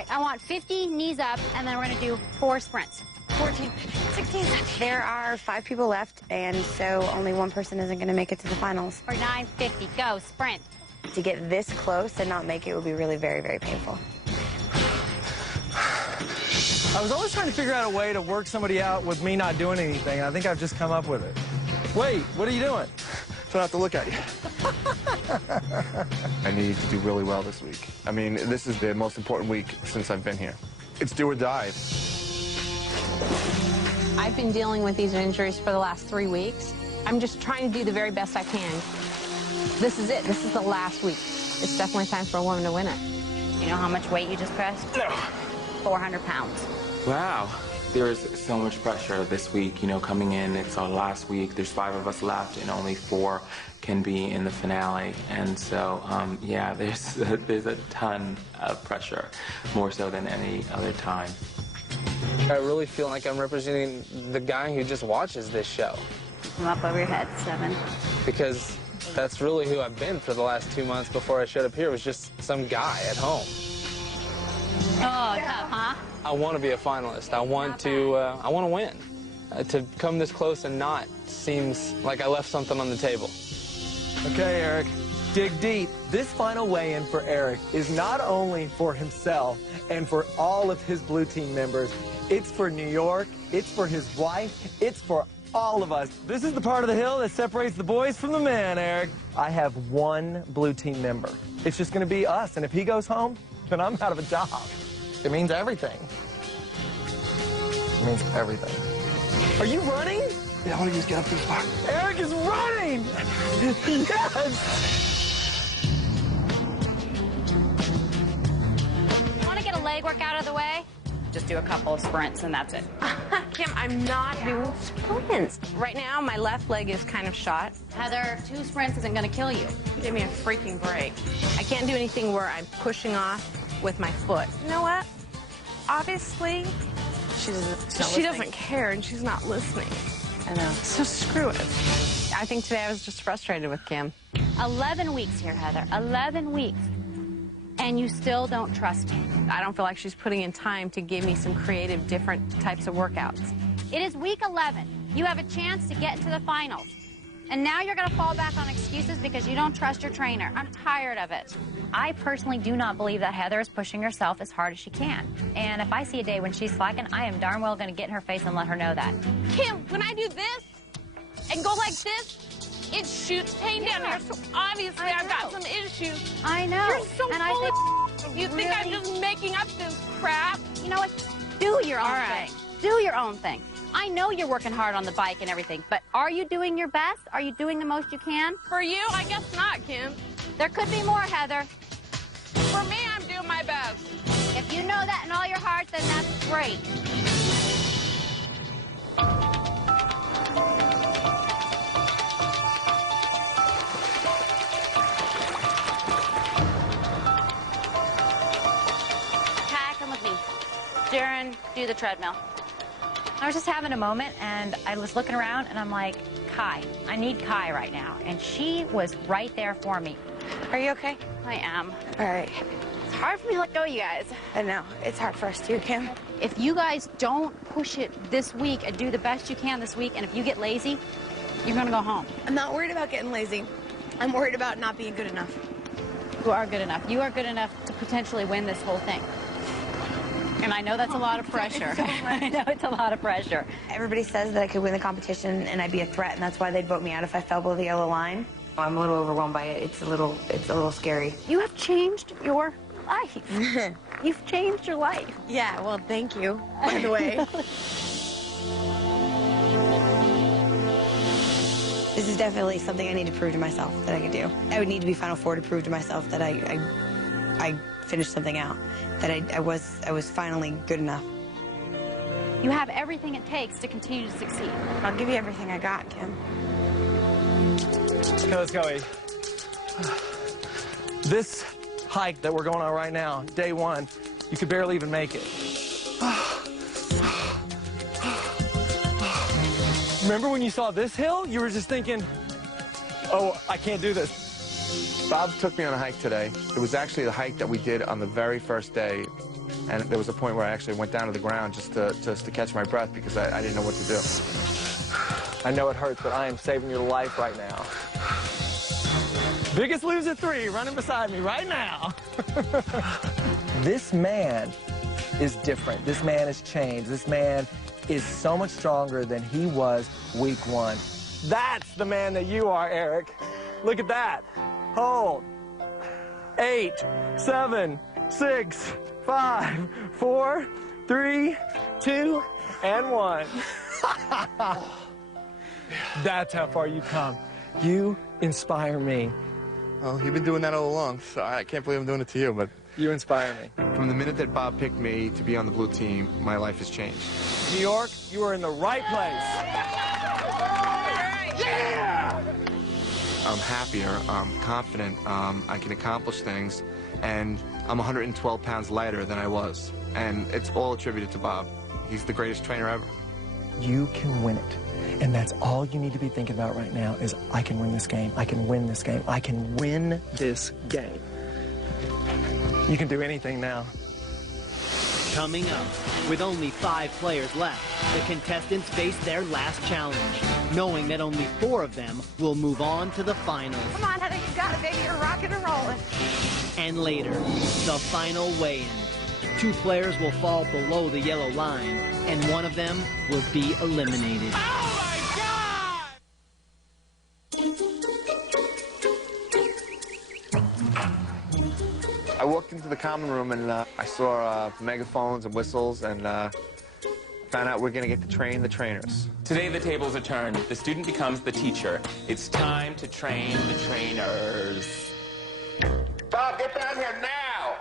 right, I want 50 knees up, and then we're going to do 4 sprints. 14, 16, 17. There are 5 people left, and so only one person isn't going to make it to the finals. For 9:50, go, sprint. To get this close and not make it would be really very, very painful. I was always trying to figure out a way to work somebody out with me not doing anything. I think I've just come up with it. Wait, what are you doing? Try not to look at you. I need to do really well this week. I mean, this is the most important week since I've been here. It's do or die. I've been dealing with these injuries for the last 3 weeks. I'm just trying to do the very best I can. This is it. This is the last week. It's definitely time for a woman to win it. You know how much weight you just pressed? No. 400 pounds. Wow. There is so much pressure this week, you know, coming in. It's our last week. There's 5 of us left, and only 4 can be in the finale. And so, yeah, there's a ton of pressure, more so than any other time. I really feel like I'm representing the guy who just watches this show. Come up over your head, 7. Because that's really who I've been for the last 2 months before I showed up here. Was just some guy at home. Oh, tough, huh? I want to be a finalist. I want to win. To come this close and not seems like I left something on the table. Okay, Eric, dig deep. This final weigh-in for Eric is not only for himself and for all of his blue team members. It's for New York, it's for his wife, it's for all of us. This is the part of the hill that separates the boys from the men, Eric. I have 1 blue team member. It's just going to be us, and if he goes home, then I'm out of a job. It means everything. It means everything. Are you running? Yeah, I want to just get up to the spot. Eric is running! Yes! You want to get a leg work out of the way? Just do a couple of sprints, and that's it. Kim, I'm not doing sprints. Right now, my left leg is kind of shot. Heather, 2 sprints isn't going to kill you. Give me a freaking break. I can't do anything where I'm pushing off with my foot. You know what? Obviously, she doesn't care, and she's not listening. I know. So screw it. I think today I was just frustrated with Kim. 11 weeks here, Heather. 11 weeks. And you still don't trust me. I don't feel like she's putting in time to give me some creative, different types of workouts. It is week 11. You have a chance to get into the finals. And now you're going to fall back on excuses because you don't trust your trainer. I'm tired of it. I personally do not believe that Heather is pushing herself as hard as she can. And if I see a day when she's slacking, I am darn well going to get in her face and let her know that. Kim, when I do this and go like this, it shoots pain down here. So obviously I've got some issues. I know. You're so and full I of You think I'm just making up this crap? You know what? Do your own All right. thing. Do your own thing. I know you're working hard on the bike and everything, but are you doing your best? Are you doing the most you can? For you, I guess not, Kim. There could be more, Heather. For me, I'm doing my best. If you know that in all your heart, then that's great. Kai, come with me. Jaren, do the treadmill. I was just having a moment, and I was looking around, and I'm like, Kai, I need Kai right now. And she was right there for me. Are you okay? I am. All right. It's hard for me to let go, you guys. I know. It's hard for us too, Kim. If you guys don't push it this week and do the best you can this week, and if you get lazy, you're going to go home. I'm not worried about getting lazy. I'm worried about not being good enough. You are good enough. You are good enough to potentially win this whole thing. And I know that's a lot of pressure. I know it's a lot of pressure. Everybody says that I could win the competition and I'd be a threat, and that's why they'd vote me out if I fell below the yellow line. I'm a little overwhelmed by it. It's a little scary. You have changed your life. You've changed your life. Yeah, well, thank you, by the way. This is definitely something I need to prove to myself that I can do. I would need to be Final Four to prove to myself that I finished something out, that I was finally good enough. You have everything it takes to continue to succeed. I'll give you everything I got, Kim. Okay, let's go, Eve. This hike that we're going on right now, day 1, you could barely even make it. Remember when you saw this hill? You were just thinking, oh, I can't do this. Bob took me on a hike today. It was actually the hike that we did on the very first day. And there was a point where I actually went down to the ground just to catch my breath because I didn't know what to do. I know it hurts, but I am saving your life right now. Biggest Loser 3 running beside me right now. This man is different. This man has changed. This man is so much stronger than he was week 1. That's the man that you are, Eric. Look at that. Hold. 8, 7, 6, 5, 4, 3, 2, and 1. That's how far you've come. You inspire me. Well, you've been doing that all along, so I can't believe I'm doing it to you, but... You inspire me. From the minute that Bob picked me to be on the blue team, my life has changed. New York, you are in the right place. Yeah! I'm happier, I'm confident, I can accomplish things, and I'm 112 pounds lighter than I was. And it's all attributed to Bob. He's the greatest trainer ever. You can win it. And that's all you need to be thinking about right now is, I can win this game. I can win this game. I can win this game. You can do anything now. Coming up, with only 5 players left, the contestants face their last challenge, knowing that only 4 of them will move on to the finals. Come on, Heather, you got it, baby. You're rocking and rolling. And later, the final weigh-in. 2 players will fall below the yellow line, and one of them will be eliminated. I walked into the common room and I saw megaphones and whistles and found out we're going to get to train the trainers. Today the tables are turned. The student becomes the teacher. It's time to train the trainers. Bob, get down here now!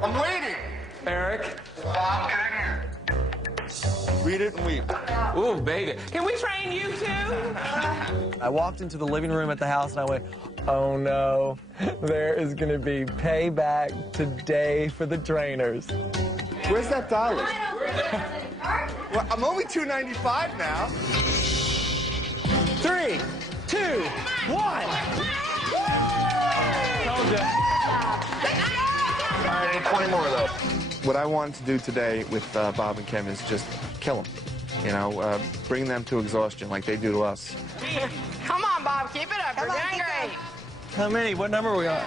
I'm waiting! Eric. Bob, get in here. Read it and weep. Ooh, baby. Can we train you too? I walked into the living room at the house and I went, oh no, there is going to be payback today for the trainers. Where's that dollar? Well, I'm only $2.95 now. 3, 2, 1. Told you. All right, I need 20 more of those. What I wanted to do today with Bob and Kim is just kill them. You know, bring them to exhaustion like they do to us. Come on, Bob. Keep it up. You're doing great. How many? What number are we on?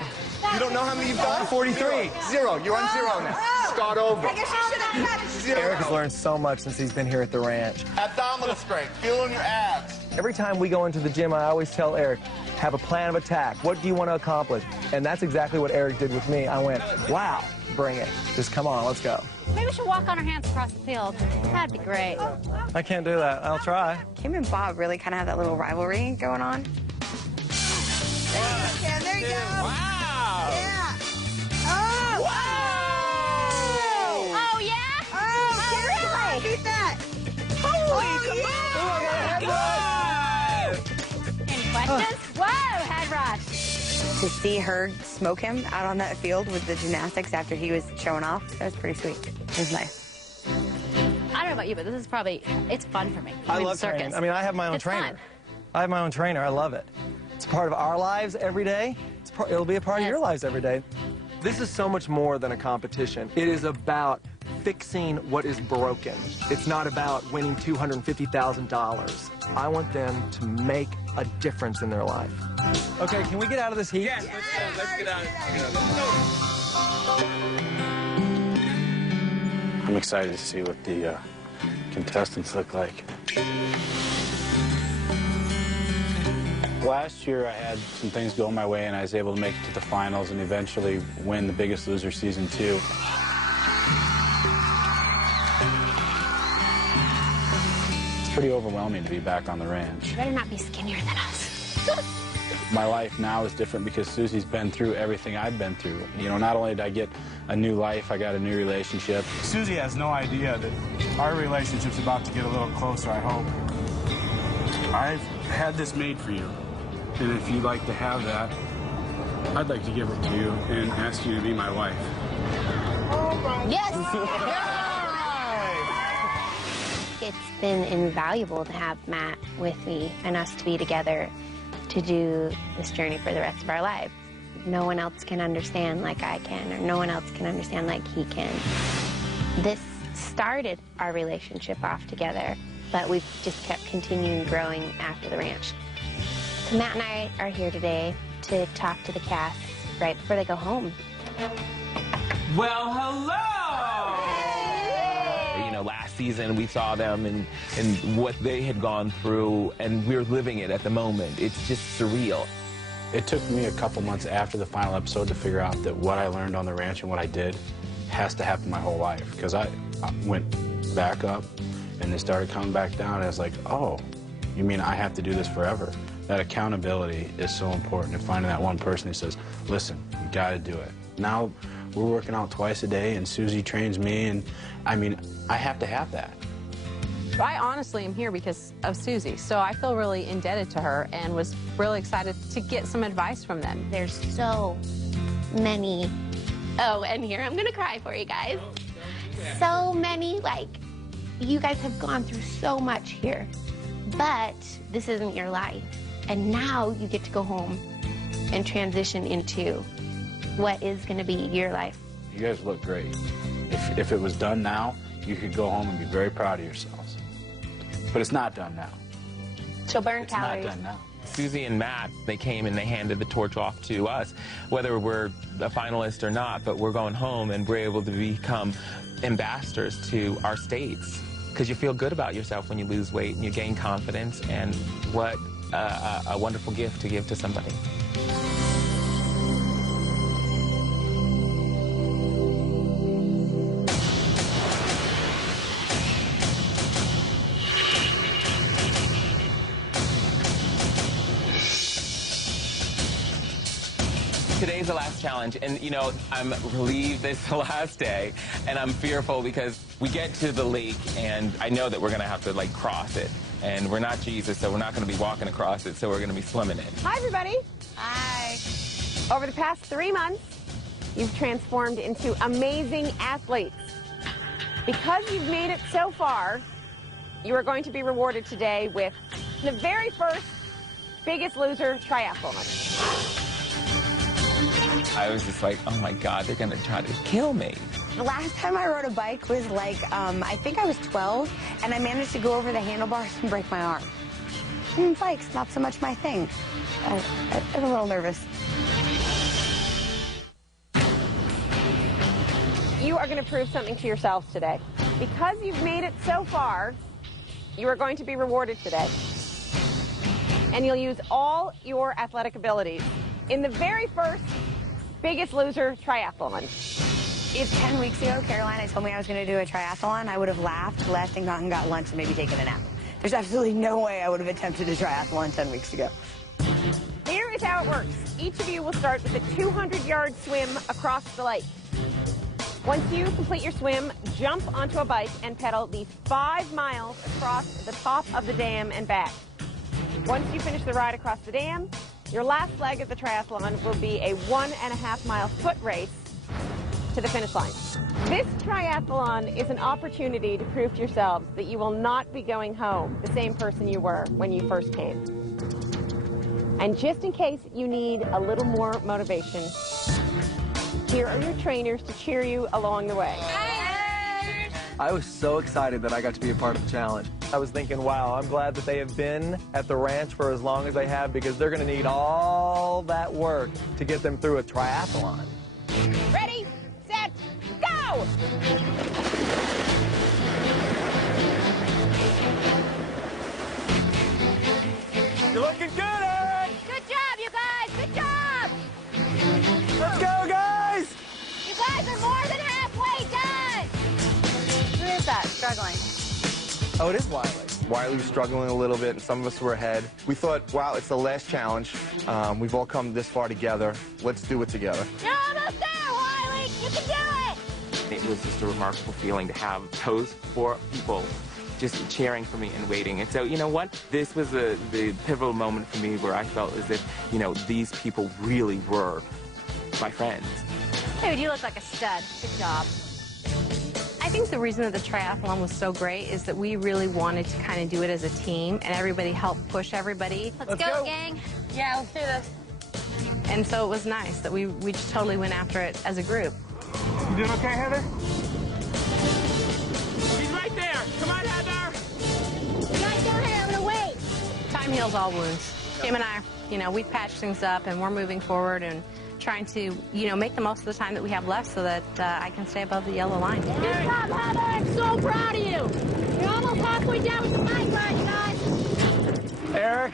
You don't know how many you've done? 43. 0. You're on 0 now. Start over. I guess you should have had 0. Eric has learned so much since he's been here at the ranch. Abdominal strength. Feel in your abs. Every time we go into the gym, I always tell Eric, have a plan of attack. What do you want to accomplish? And that's exactly what Eric did with me. I went, wow, bring it. Just come on, let's go. Maybe we should walk on our hands across the field. That'd be great. I can't do that. I'll try. Kim and Bob really kind of have that little rivalry going on. There you go. Wow. Yeah. Oh. Oh, yeah? Oh, really? Beat that. Holy, come on. Any questions? Whoa, head rush. To see her smoke him out on that field with the gymnastics after he was showing off, that was pretty sweet. It was nice. I don't know about you, but this is probably, it's fun for me. I Doing love circus. training. I mean, I have my own It's trainer. fun. I have my own trainer. I love it. It's part of our lives every day. It'll be a part of your lives every day. This is so much more than a competition. It is about fixing what is broken. It's not about winning $250,000. I want them to make a difference in their life. Okay, can we get out of this heat? Yes, let's get out. I'm excited to see what the contestants look like. Last year, I had some things go my way, and I was able to make it to the finals and eventually win the Biggest Loser Season 2. It's pretty overwhelming to be back on the ranch. You better not be skinnier than us. My life now is different because Susie's been through everything I've been through. You know, not only did I get a new life, I got a new relationship. Susie has no idea that our relationship's about to get a little closer, I hope. I've had this made for you, and if you'd like to have that, I'd like to give it to you and ask you to be my wife. Yes! It's been invaluable to have Matt with me and us to be together to do this journey for the rest of our lives. no one else can understand like I can, or no one else can understand like he can. This started our relationship off together, but we've just kept continuing growing after the ranch. So Matt and I are here today to talk to the cast right before they go home. Well, hello! You know, last season we saw them and what they had gone through, and we're living it at the moment. It's just surreal. It took me a couple months after the final episode to figure out that what I learned on the ranch and what I did has to happen my whole life. Because I went back up and then started coming back down, and I was like, oh, you mean I have to do this forever? That accountability is so important, and finding that one person who says, listen, you got to do it. Now we're working out twice a day, and Susie trains me, and I mean, I have to have that. I honestly am here because of Susie, so I feel really indebted to her and was really excited to get some advice from them. There's so many, oh, and here, I'm gonna cry for you guys. So many, like, you guys have gone through so much here, but this isn't your life. And now you get to go home and transition into what is gonna be your life. You guys look great. If it was done now, you could go home and be very proud of yourselves. But it's not done now. She'll burn It's calories. not done now. Susie and Matt, they came and they handed the torch off to us, whether we're a finalist or not, but we're going home and we're able to become ambassadors to our states. Because you feel good about yourself when you lose weight and you gain confidence, and what a wonderful gift to give to somebody. Today's the last challenge, and you know, I'm relieved it's the last day, and I'm fearful because we get to the lake, and I know that we're gonna have to like cross it, and we're not Jesus, so we're not gonna be walking across it, so we're gonna be swimming it. Hi, everybody. Hi. Over the past 3 months, you've transformed into amazing athletes. Because you've made it so far, you are going to be rewarded today with the very first Biggest Loser triathlon. I was just like, oh my God, they're gonna try to kill me. The last time I rode a bike was like, I think I was 12, and I managed to go over the handlebars and break my arm. Bikes, not so much my thing. I'm a little nervous. You are going to prove something to yourselves today. Because you've made it so far, you are going to be rewarded today. And you'll use all your athletic abilities in the very first Biggest Loser triathlon. If 10 weeks ago Carolina told me I was going to do a triathlon, I would have laughed, left, and gone and got lunch and maybe taken a nap. There's absolutely no way I would have attempted a triathlon 10 weeks ago. Here is how it works. Each of you will start with a 200-yard swim across the lake. Once you complete your swim, jump onto a bike and pedal these 5 miles across the top of the dam and back. Once you finish the ride across the dam, your last leg of the triathlon will be a 1.5-mile foot race to the finish line. This triathlon is an opportunity to prove to yourselves that you will not be going home the same person you were when you first came. And just in case you need a little more motivation, here are your trainers to cheer you along the way. I was so excited that I got to be a part of the challenge. I was thinking, wow, I'm glad that they have been at the ranch for as long as they have, because they're going to need all that work to get them through a triathlon. Ready, set, go! You're looking good, Eric! Good job, you guys. Good job. Let's go, guys! You guys are more than halfway done. Who is that struggling? Oh, it is Wiley. Wiley was struggling a little bit, and some of us were ahead. We thought, wow, it's the last challenge. We've all come this far together. Let's do it together. You're almost there, Wiley. You can do it. It was just a remarkable feeling to have those 4 people just cheering for me and waiting. And so, you know what? This was the pivotal moment for me where I felt as if, you know, these people really were my friends. Dude, you look like a stud. Good job. I think the reason that the triathlon was so great is that we really wanted to kind of do it as a team, and everybody helped push everybody. Let's go, gang. Yeah, let's do this. And so it was nice that we just totally went after it as a group. You doing okay, Heather? She's right there. Come on, Heather. Right there, I'm gonna wait. Time heals all wounds. Kim and I, we've patched things up, and we're moving forward and trying to, make the most of the time that we have left so that I can stay above the yellow line. Good job, Heather. I'm so proud of you. You're almost halfway down with the bike ride, you guys. Eric,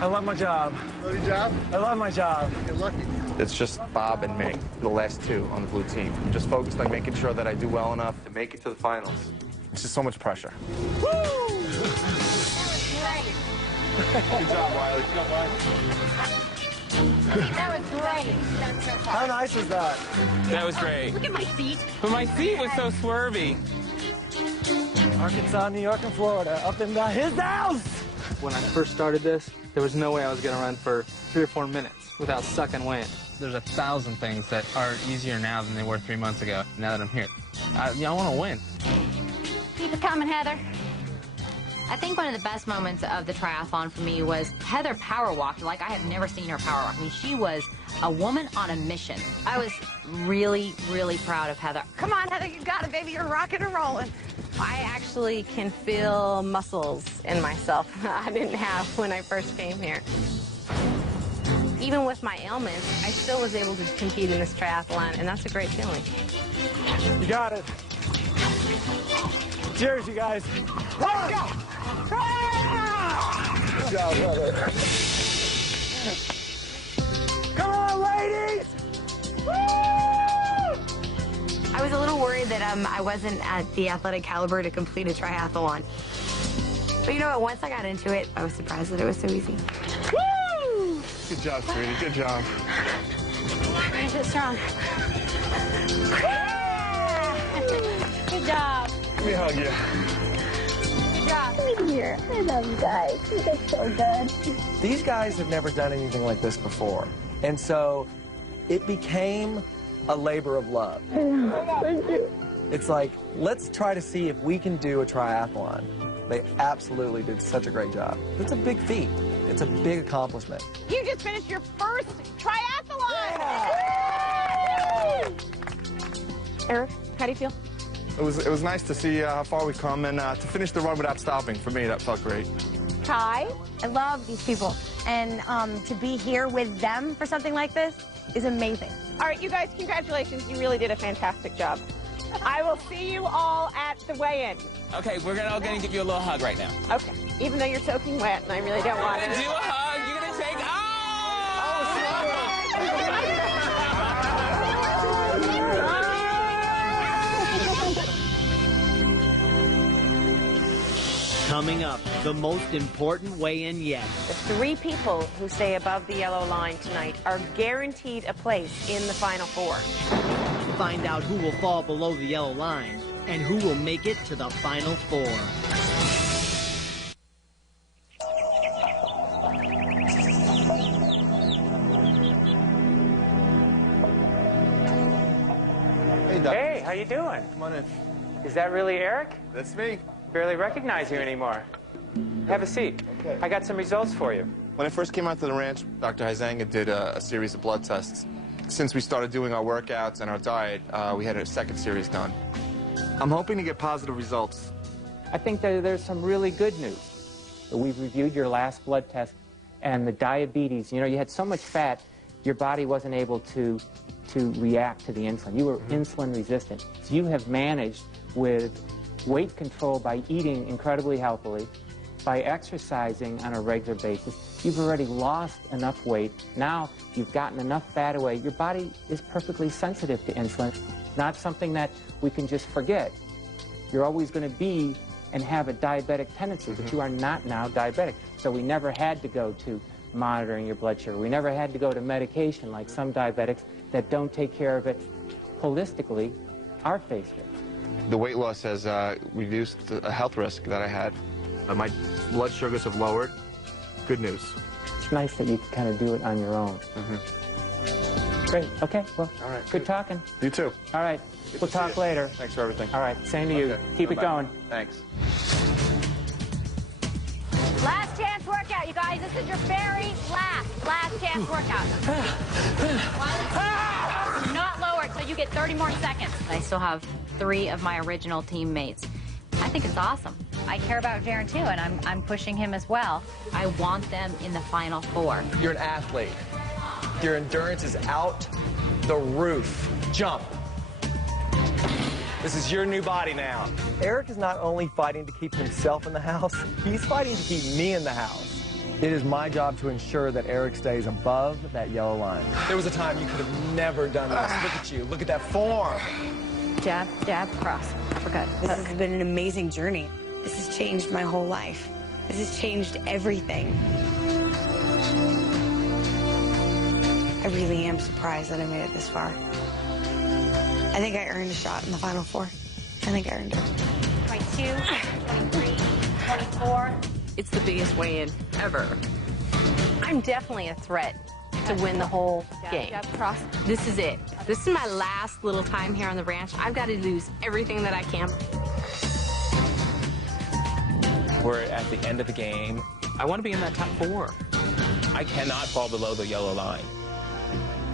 I love my job. Love your job? I love my job. You're lucky. It's just Bob and me, the last two on the blue team. I'm just focused on making sure that I do well enough to make it to the finals. It's just so much pressure. Woo! Good job, Wiley. Good job, Wiley. That was great. How nice was that? That was great. Look at my feet. But my feet was so swervy. Arkansas, New York, and Florida, up and down his house. When I first started this, there was no way I was going to run for 3 or 4 minutes without sucking wind. There's 1,000 things that are easier now than they were 3 months ago, now that I'm here. I want to win. Keep it coming, Heather. I think one of the best moments of the triathlon for me was Heather power walked like I have never seen her power walk. I mean, she was a woman on a mission. I was really, really proud of Heather. Come on, Heather, you got it, baby. You're rocking and rolling. I actually can feel muscles in myself I didn't have when I first came here. Even with my ailments, I still was able to compete in this triathlon, and that's a great feeling. You got it. Cheers, you guys. Let's go. Good job, Heather. Come on, ladies. I was a little worried that I wasn't at the athletic caliber to complete a triathlon. But you know what? Once I got into it, I was surprised that it was so easy. Woo! Good job, sweetie. Good job. Finish it strong. Good job. Let me hug you. Good job. Here. I love you guys. You did so good. These guys have never done anything like this before. And so it became a labor of love. Thank you. It's like, let's try to see if we can do a triathlon. They absolutely did such a great job. It's a big feat. It's a big accomplishment. You just finished your first triathlon! Yeah. Eric, how do you feel? It was nice to see how far we've come, and to finish the run without stopping, for me, that felt great. Ty, I love these people. And to be here with them for something like this is amazing. All right, you guys, congratulations. You really did a fantastic job. I will see you all at the weigh-in. Okay, we're all going to give you a little hug right now. Okay, even though you're soaking wet, and I really don't want We're to. going to do a hug. You're going to take... Coming up, the most important weigh-in yet. The 3 people who stay above the yellow line tonight are guaranteed a place in the Final Four. Find out who will fall below the yellow line and who will make it to the Final Four. Hey, Doc. Hey, how you doing? Come on in. Is that really Eric? That's me. Barely recognize you anymore. Have a seat. Okay. I got some results for you. When I first came out to the ranch, Dr. Huizenga did a series of blood tests. Since we started doing our workouts and our diet, we had a second series done. I'm hoping to get positive results. I think that there's some really good news. We've reviewed your last blood test and the diabetes. You know, you had so much fat, your body wasn't able to react to the insulin. You were insulin resistant. So you have managed with weight control by eating incredibly healthily, by exercising on a regular basis. You've already lost enough weight. Now you've gotten enough fat away. Your body is perfectly sensitive to insulin. Not something that we can just forget. You're always going to be and have a diabetic tendency, but you are not now diabetic. So we never had to go to monitoring your blood sugar. We never had to go to medication like some diabetics that don't take care of it holistically are faced with. The weight loss has reduced a health risk that I had. My blood sugars have lowered. Good news. It's nice that you can kind of do it on your own. Great. Okay. Well, all right, good talking. You too. All right. We'll talk later. Thanks for everything. All right. Same to you. Okay. Keep it Bye-bye. going. Thanks. Last chance workout, you you guys. This is your very last chance workout. Do not lower it so you get 30 more seconds. I still have 3 of my original teammates. I think it's awesome. I care about Jaron too, and I'm pushing him as well. I want them in the Final 4. You're an athlete. Your endurance is out the roof. Jump. This is your new body now. Eric is not only fighting to keep himself in the house, he's fighting to keep me in the house. It is my job to ensure that Eric stays above that yellow line. There was a time you could have never done this. Look at you. Look at that form. Jab, jab, cross. We're good. This has been an amazing journey. This has changed my whole life. This has changed everything. I really am surprised that I made it this far. I think I earned a shot in the Final 4. I think I earned it. 22, 23, 24. It's the biggest weigh-in ever. I'm definitely a threat to win the whole game. This is it. This is my last little time here on the ranch. I've got to lose everything that I can. We're at the end of the game. I want to be in that top 4. I cannot fall below the yellow line.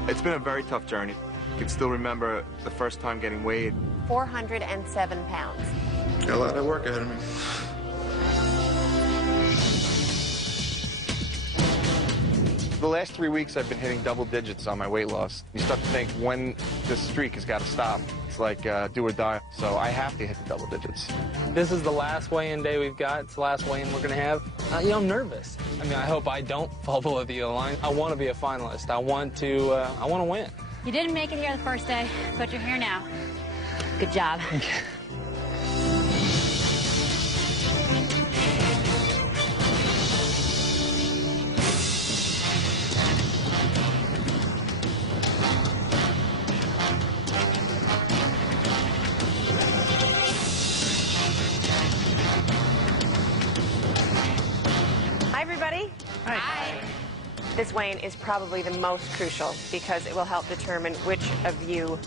It's been a very tough journey. I can still remember the first time getting weighed. 407 pounds. Got a lot of work ahead of me. The last 3 weeks, I've been hitting double digits on my weight loss. You start to think when this streak has got to stop. It's like do or die. So I have to hit the double digits. This is the last weigh-in day we've got. It's the last weigh-in we're going to have. You know, I'm nervous. I mean, I hope I don't fall below the yellow line. I want to be a finalist. I want to win. You didn't make it here the first day, but you're here now. Good job. Thank you. Hi, everybody. Hi. This weigh-in is probably the most crucial because it will help determine which of you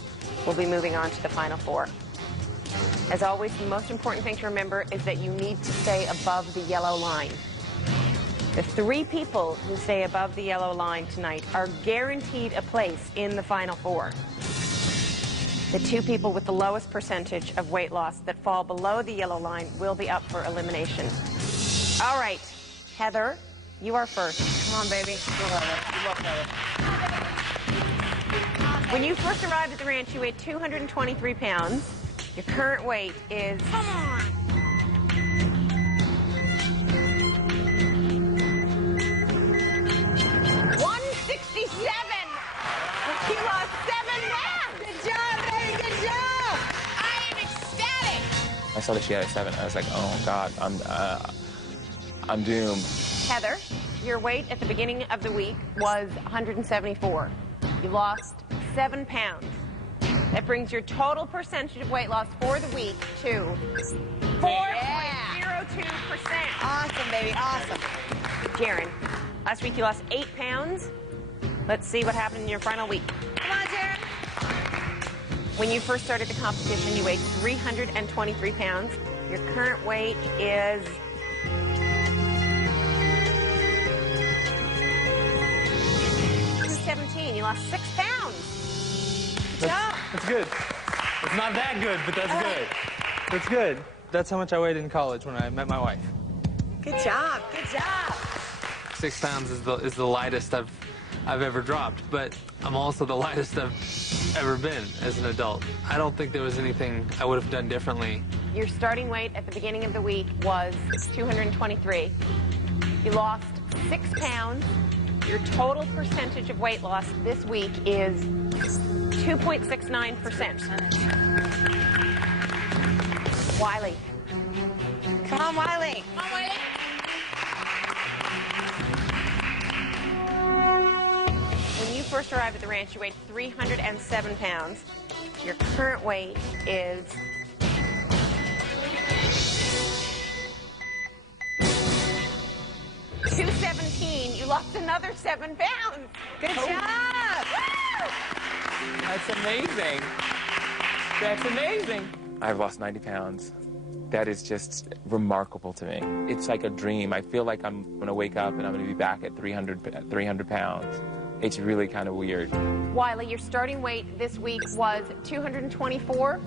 will be moving on to the Final 4. As always, the most important thing to remember is that you need to stay above the yellow line. The 3 people who stay above the yellow line tonight are guaranteed a place in the Final 4. The 2 people with the lowest percentage of weight loss that fall below the yellow line will be up for elimination. All right, Heather, you are first. Come on, baby. Go, Heather. You love Heather. When you first arrived at the ranch, you weighed 223 pounds. Your current weight is... Come on! You lost 7 pounds! Good job, baby, good job! I am ecstatic! I saw that she had a 7. I was like, oh God, I'm doomed. Heather, your weight at the beginning of the week was 174. You lost 7 pounds. That brings your total percentage of weight loss for the week to 4.02%. Awesome, baby, awesome. Jaron, last week you lost 8 pounds. Let's see what happened in your final week. Come on, Jaron. When you first started the competition, you weighed 323 pounds. Your current weight is... You lost 6 pounds. Good job. That's good. It's not that good, but that's good. That's good. That's how much I weighed in college when I met my wife. Good job, good job. 6 pounds is the lightest I've ever dropped, but I'm also the lightest I've ever been as an adult. I don't think there was anything I would have done differently. Your starting weight at the beginning of the week was 223. You lost 6 pounds. Your total percentage of weight loss this week is 2.69%. Wiley. Come on, Wiley. Come on, Wiley. When you first arrived at the ranch, you weighed 307 pounds. Your current weight is... $217. You lost another 7 pounds. Good job. That's amazing. That's amazing. I've lost 90 pounds. that is just remarkable to me. It's like a dream. I feel like I'm going to wake up and I'm going to be back at 300 pounds. It's really kind of weird. Wiley, your starting weight this week was 224.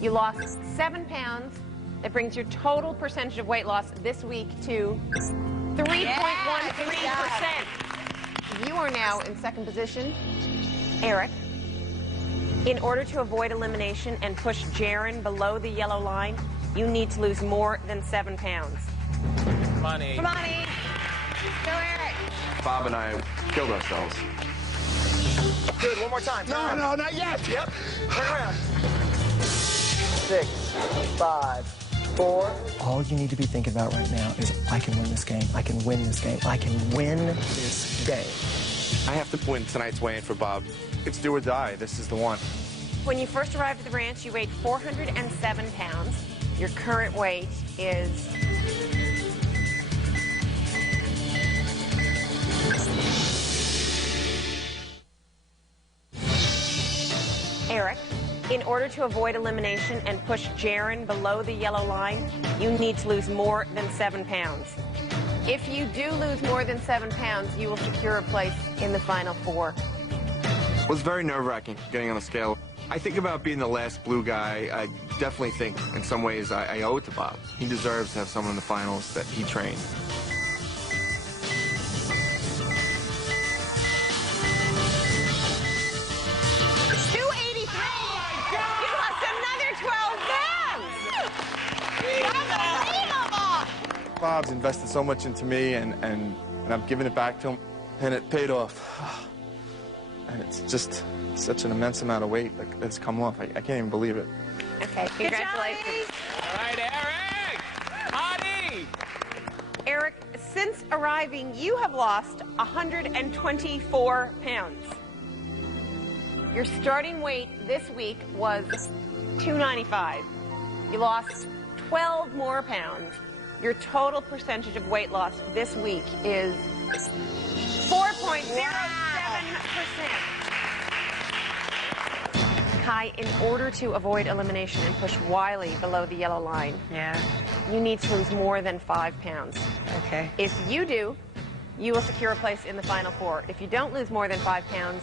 You lost 7 pounds. That brings your total percentage of weight loss this week to 3.13%. You are now in second position. Eric, in order to avoid elimination and push Jaron below the yellow line, you need to lose more than 7 pounds. Money. Come on, E. Go, Eric. Bob and I killed ourselves. Good, one more time. No, not yet. Yep. Turn around. 6, 5, 4. All you need to be thinking about right now is, I can win this game. I can win this game. I can win this game. I have to win tonight's weigh-in for Bob. It's do or die. This is the one. When you first arrived at the ranch, you weighed 407 pounds. Your current weight is... Eric, in order to avoid elimination and push Jaron below the yellow line, you need to lose more than 7 pounds. If you do lose more than 7 pounds, you will secure a place in the final 4. It was very nerve-wracking getting on the scale. I think about being the last blue guy. I definitely think in some ways I owe it to Bob. He deserves to have someone in the finals that he trained. Bob's invested so much into me, and I've given it back to him, and it paid off. And it's just such an immense amount of weight that's come off. I can't even believe it. Okay, congratulations. All right, Eric! Honey! Eric, since arriving, you have lost 124 pounds. Your starting weight this week was 295. You lost 12 more pounds. Your total percentage of weight loss this week is 4.07%. Kai, in order to avoid elimination and push Wiley below the yellow line, you need to lose more than 5 pounds. Okay. If you do, you will secure a place in the final 4. If you don't lose more than 5 pounds,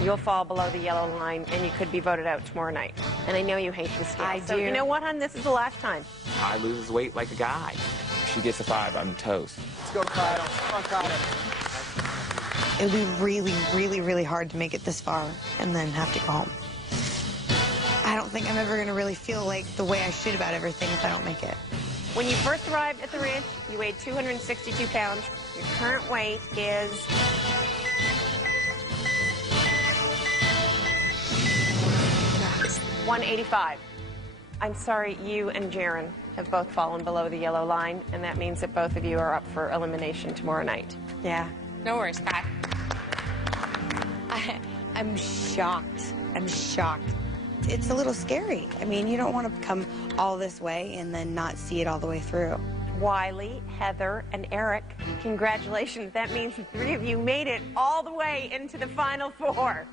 you'll fall below the yellow line, and you could be voted out tomorrow night. And I know you hate this scale. So you know what, hon? This is the last time. I lose weight like a guy. If she gets a 5, I'm toast. Let's go, Kyle. Come on, Kyle. It would be really, really, really hard to make it this far and then have to go home. I don't think I'm ever going to really feel like the way I should about everything if I don't make it. When you first arrived at the ranch, you weighed 262 pounds. Your current weight is... $185. I'm sorry, you and Jaron have both fallen below the yellow line, and that means that both of you are up for elimination tomorrow night. Yeah. No worries, Kai. I'm shocked. I'm shocked. It's a little scary. I mean, you don't want to come all this way and then not see it all the way through. Wiley, Heather, and Eric, congratulations. That means the 3 of you made it all the way into the final 4.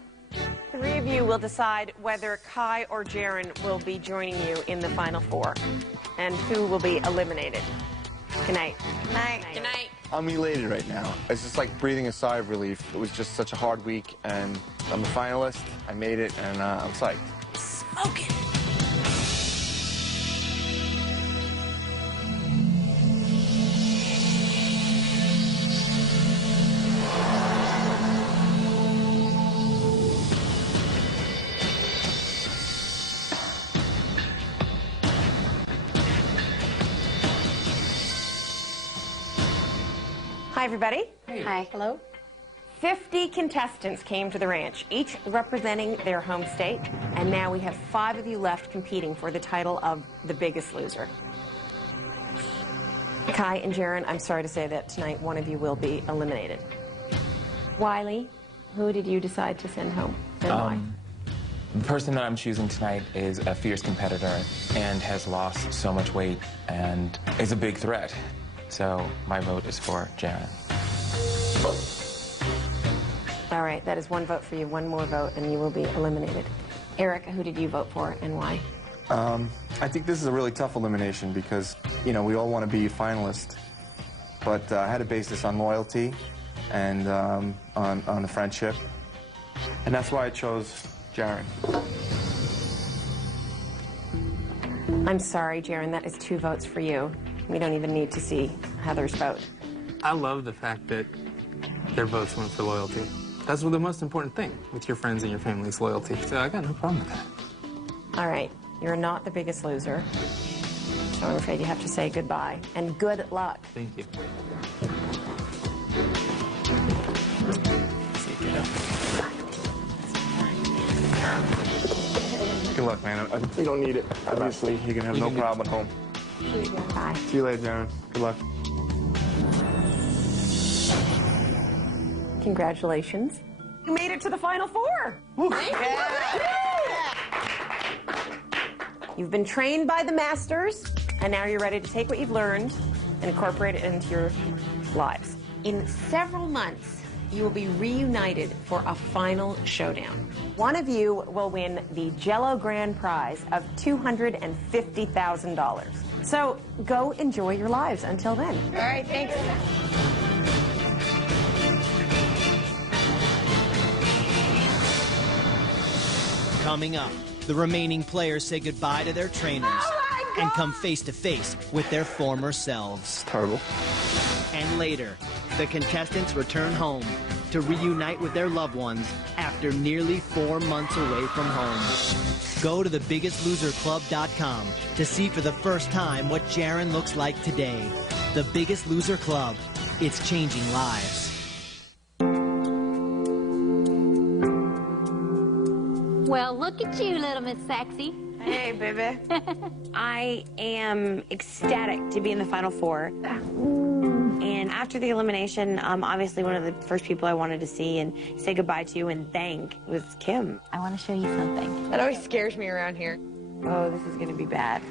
3 of you will decide whether Kai or Jaron will be joining you in the final 4 and who will be eliminated. Good night. Good night. Good night. I'm elated right now. It's just like breathing a sigh of relief. It was just such a hard week, and I'm a finalist. I made it, and I'm psyched. Smoke it. Hi, everybody. Hi. Hello. 50 contestants came to the ranch, each representing their home state, and now we have 5 of you left competing for the title of the Biggest Loser. Kai and Jaron, I'm sorry to say that tonight one of you will be eliminated. Wiley, who did you decide to send home, and why? The person that I'm choosing tonight is a fierce competitor and has lost so much weight and is a big threat. So my vote is for Jaron. All right, that is 1 vote for you, 1 more vote, and you will be eliminated. Erica, who did you vote for and why? I think this is a really tough elimination because, you know, we all want to be finalists. But I had to base this on loyalty and on a friendship. And that's why I chose Jaren. I'm sorry, Jaren, that is 2 votes for you. We don't even need to see Heather's vote. I love the fact that their votes went for loyalty. That's the most important thing with your friends and your family's loyalty. So I got no problem with that. All right, you're not the biggest loser. So I'm afraid you have to say goodbye. And good luck. Thank you. Good luck, man. You don't need it. Obviously, you can have no problem at home. Bye. See you later, Jaren. Good luck. Congratulations. You made it to the Final Four. You've been trained by the masters, and now you're ready to take what you've learned and incorporate it into your lives. In several months, you will be reunited for a final showdown. One of you will win the Jell-O Grand Prize of $250,000. So go enjoy your lives until then. All right, thanks. Coming up, the remaining players say goodbye to their trainers and come face to face with their former selves. Terrible. And later, the contestants return home to reunite with their loved ones after nearly 4 months away from home. Go to thebiggestloserclub.com to see for the first time what Jaren looks like today. The Biggest Loser Club. It's changing lives. Well, look at you, little Miss Sexy. Hey, baby. I am ecstatic to be in the Final Four. And after the elimination, obviously one of the first people I wanted to see and say goodbye to and thank was Kim. I want to show you something. That always scares me around here. Oh, this is going to be bad.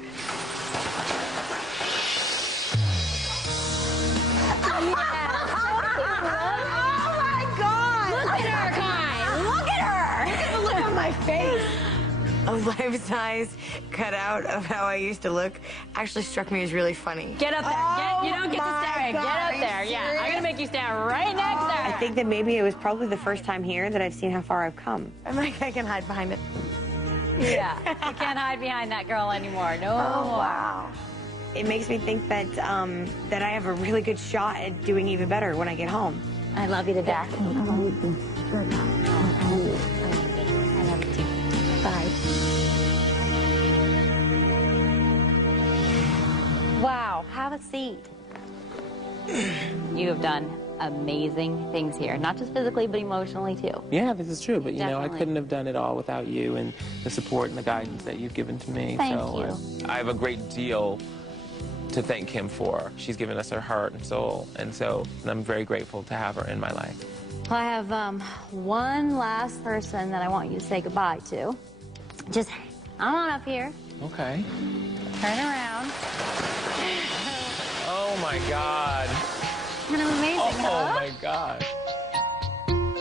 A life-size cutout of how I used to look actually struck me as really funny. Get up there. You don't get to stand. Get up there. Yeah, I'm going to make you stand right next to her. I think that maybe it was probably the first time here that I've seen how far I've come. I'm like, I can hide behind it. Yeah, you can't hide behind that girl anymore. No more. Wow. It makes me think that that I have a really good shot at doing even better when I get home. I love you to death. I love you too. Bye. Wow, have a seat. You have done amazing things here, not just physically, but emotionally too. Yeah, this is true, but you know, I Definitely. couldn't have done it all without you and the support and the guidance that you've given to me. Thank so you. I have a great deal to thank Kim for. She's given us her heart and soul, and I'm very grateful to have her in my life. Well, I have one last person that I want you to say goodbye to. Just come on up here. Okay. Turn around. Oh my God. Kind of amazing, huh? Oh my God.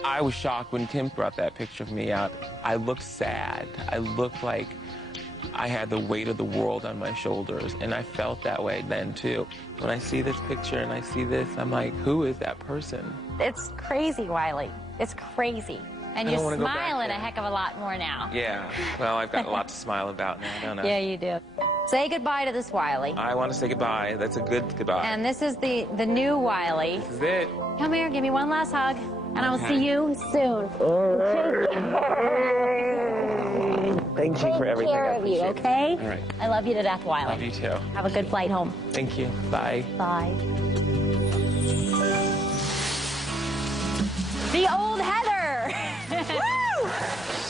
I was shocked when Kim brought that picture of me out. I looked sad. I looked like I had the weight of the world on my shoulders, and I felt that way then too. When I see this picture and I see this, I'm like, who is that person? It's crazy, Wiley. It's crazy. And I don't you're wanna go back smiling a there. heck of a lot more now. Yeah, well, I've got a lot to smile about now, don't I? Yeah, you do. Say goodbye to this Wiley. I want to say goodbye. That's a good goodbye. And this is the new Wiley. This is it. Come here, give me one last hug, and I will Okay. see you soon. Thank you for everything. Take care I of you, appreciate it. okay? All right. I love you to death, Wiley. Love you too. Have a good flight home. Thank you. Bye. Bye. The old Heather. Woo!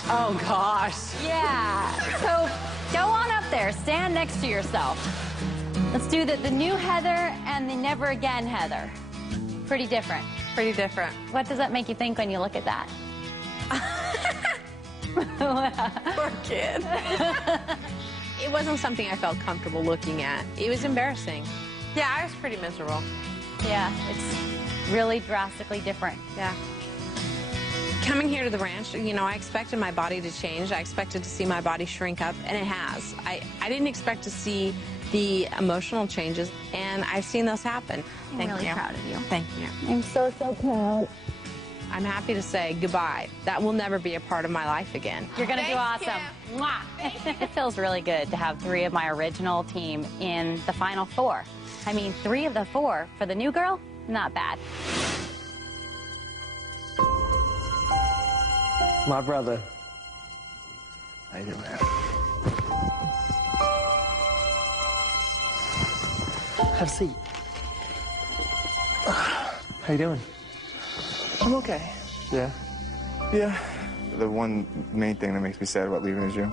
Oh, gosh. Yeah. So go on up there. Stand next to yourself. Let's do the new Heather and the never again Heather. Pretty different. Pretty different. What does that make you think when you look at that? Poor kid. It wasn't something I felt comfortable looking at. It was embarrassing. Yeah, I was pretty miserable. Yeah, it's really drastically different. Yeah. Coming here to the ranch, you know, I expected my body to change. I expected to see my body shrink up, and it has. I didn't expect to see the emotional changes, and I've seen those happen. I'm Thank really you. proud of you. Thank you. I'm so proud. I'm happy to say goodbye. That will never be a part of my life again. You're going to do awesome. Mwah. It feels really good to have 3 of my original team in the Final 4. I mean, 3 of the 4 for the new girl, not bad. My brother. How you doing, man? Have a seat. How you doing? I'm okay. Yeah? Yeah. The one main thing that makes me sad about leaving is you.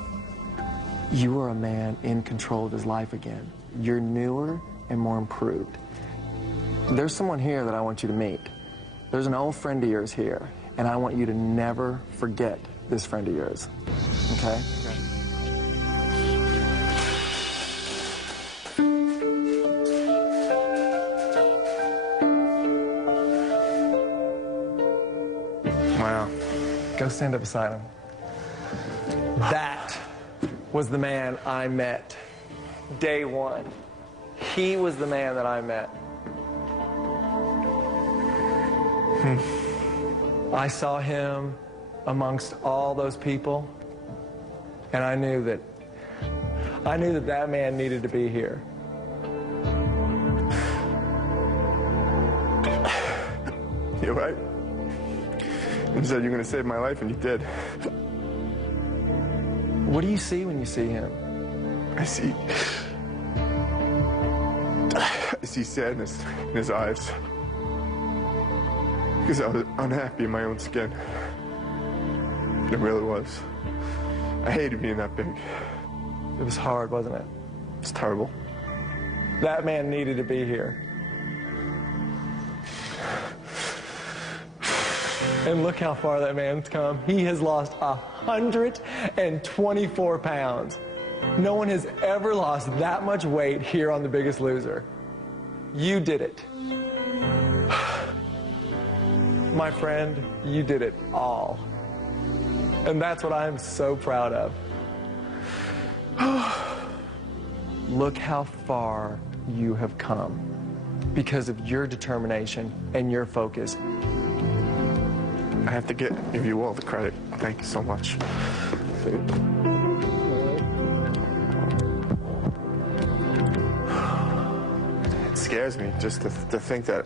You are a man in control of his life again. You're newer and more improved. There's someone here that I want you to meet. There's an old friend of yours here, and I want you to never forget this friend of yours. Okay? Wow. Go stand up beside him. That was the man I met day 1. He was the man that I met. I saw him amongst all those people, and I knew that that man needed to be here. You're right. You said you're going to save my life, and you did. What do you see when you see him? I see sadness in his eyes. Because I was unhappy in my own skin. It really was. I hated being that big. It was hard, wasn't it? It's terrible. That man needed to be here. And look how far that man's come. He has lost 124 pounds. No one has ever lost that much weight here on The Biggest Loser. You did it. My friend, you did it all. And that's what I am so proud of. Look how far you have come because of your determination and your focus. I have to give you all the credit. Thank you so much. It scares me just to think that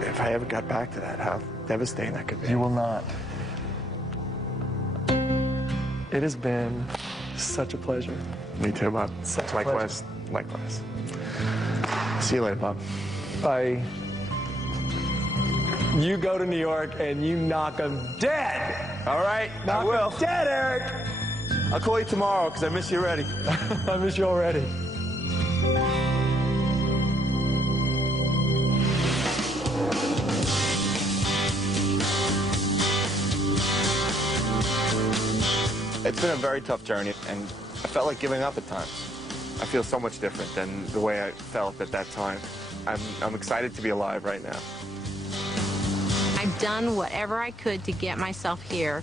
if I ever got back to that, how devastating that could be. You will not. It has been such a pleasure. Me too, Bob. Such a Likewise. Likewise. See you later, Bob. Bye. You go to New York and you knock them dead. All right, Knock I will. them dead, Eric. I'll call you tomorrow because I miss you already. I miss you already. It's been a very tough journey, and I felt like giving up at times. I feel so much different than the way I felt at that time. I'm excited to be alive right now. I've done whatever I could to get myself here,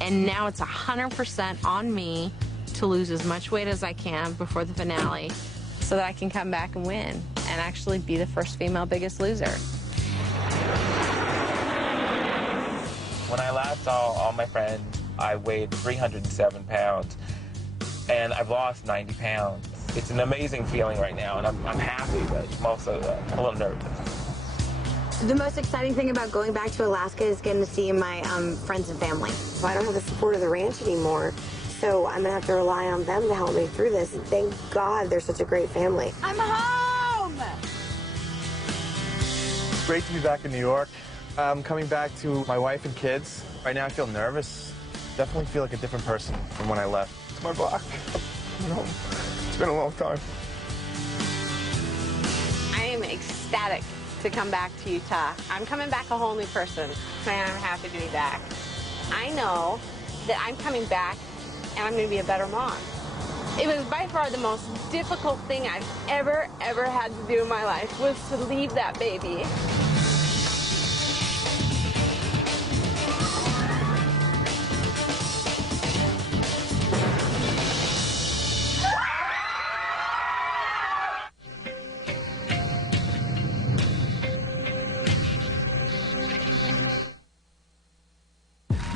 and now it's 100% on me to lose as much weight as I can before the finale so that I can come back and win and actually be the first female Biggest Loser. When I last saw all my friends, I weighed 307 pounds, and I've lost 90 pounds. It's an amazing feeling right now, and I'm happy, but I'm also a little nervous. The most exciting thing about going back to Alaska is getting to see my friends and family. So I don't have the support of the ranch anymore, so I'm gonna have to rely on them to help me through this. And thank God they're such a great family. I'm home! Great to be back in New York. I'm coming back to my wife and kids. Right now I feel nervous. Definitely feel like a different person from when I left. It's my block. You know, it's been a long time. I am ecstatic to come back to Utah. I'm coming back a whole new person, and I'm happy to be back. I know that I'm coming back, and I'm going to be a better mom. It was by far the most difficult thing I've ever had to do in my life was to leave that baby.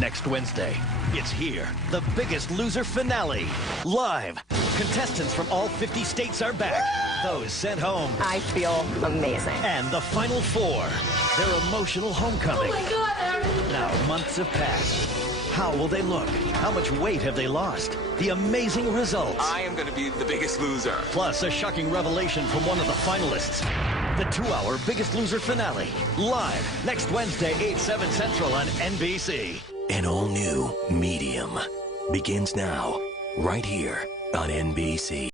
next Wednesday. It's here, the Biggest Loser finale. Live. Contestants from all 50 states are back. Those sent home. I feel amazing. And the final four. Their emotional homecoming. Oh my God, Aaron. Now, months have passed. How will they look? How much weight have they lost? The amazing results. I am going to be the biggest loser. Plus, a shocking revelation from one of the finalists. The 2-hour Biggest Loser finale. Live next Wednesday, 8/7 Central on NBC. An all-new Medium begins now, right here on NBC.